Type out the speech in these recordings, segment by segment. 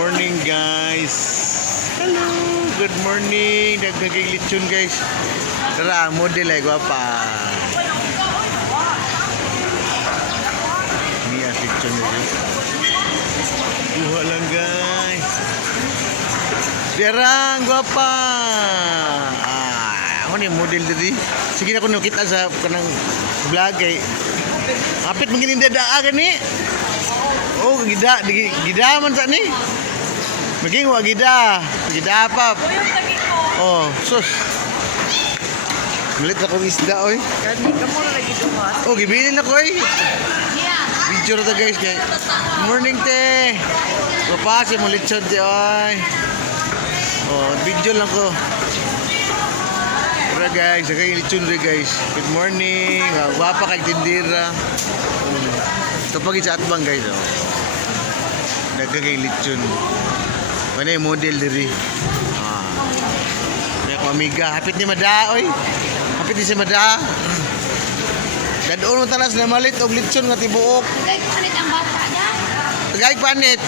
morning guys. Hello. Good morning. Nagkaging lechon guys. Tara, model ay guwapa. Ini ang lechon guys. Buha lang guys. Derang guwapa. Ako ni model diri. Sige na ko nakita sa kanang vlog kay. Apit mangin dadaan ni. Oh, gida man sa ni. Maging wa gida apa. Oh, sus. Malit ako isda oy. Kani kamo na lagi dumas. Oh, gibilin ako oy. Picture ta guys kay. Good morning te. Papasi mo lechon te oy. Oh, video lang ko. Tara guys, kay lechon re guys. Good morning. Wapa kay tindira. Kapag sa atbang guys oh. Nagkagay lechon. Ano yung model diri? Kaya ko amiga. Hapit ni Mada, oy. Hapit ni si Mada. Dadoon mo talas na malit og lechon nga tibuok. Tagay panit ang bata da. Tagay panit.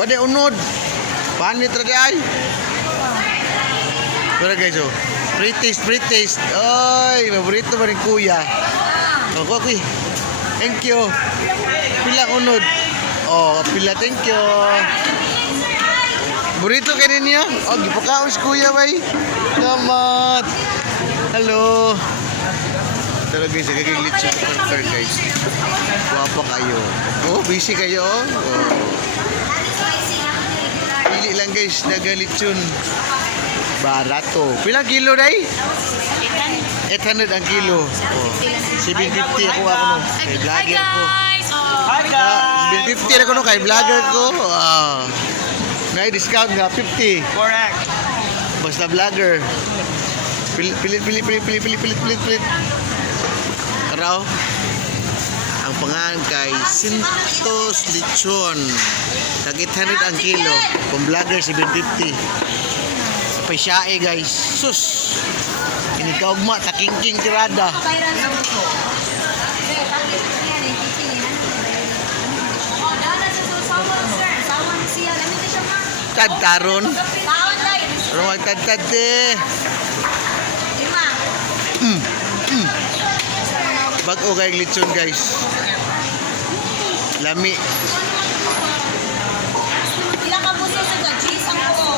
Wade unod. Panit ra di ay. Tara guys oh. Pre-taste. Oy, paborito ba rin kuya? Ako. Thank you. Pila unod. Oh, pila thank you. Burrito kayo niya? Oh, gipakaos kuya bay. Salamat. Hello. Tara guys, nagiging lechon burger guys. Guwapa kayo. Oh, busy kayo. Oh. Pili lang guys, nagalechon. Barato. Pilang kilo day? 800 ang kilo. Oh. 750 ako no. Kay vlogger ko. Hi guys. 750 ako no kay vlogger ko. May discount nga 50. Correct. Basta vlogger. Pilit. Araw. Ang pangalan kay Sintos Lechon. Tag 800 ang kilo. Kung vlogger 750. Sapay siyae guys. Sus. Ini kaugma takingking tirada. Tadtaron. Rumag tadtad te. Bag-o kay lechon guys. Lami. Ilang ka puso sa cheese ang ko.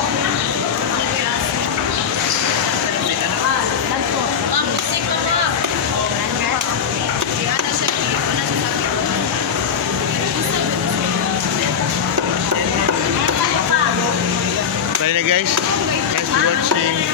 Bye na guys. Thanks for watching.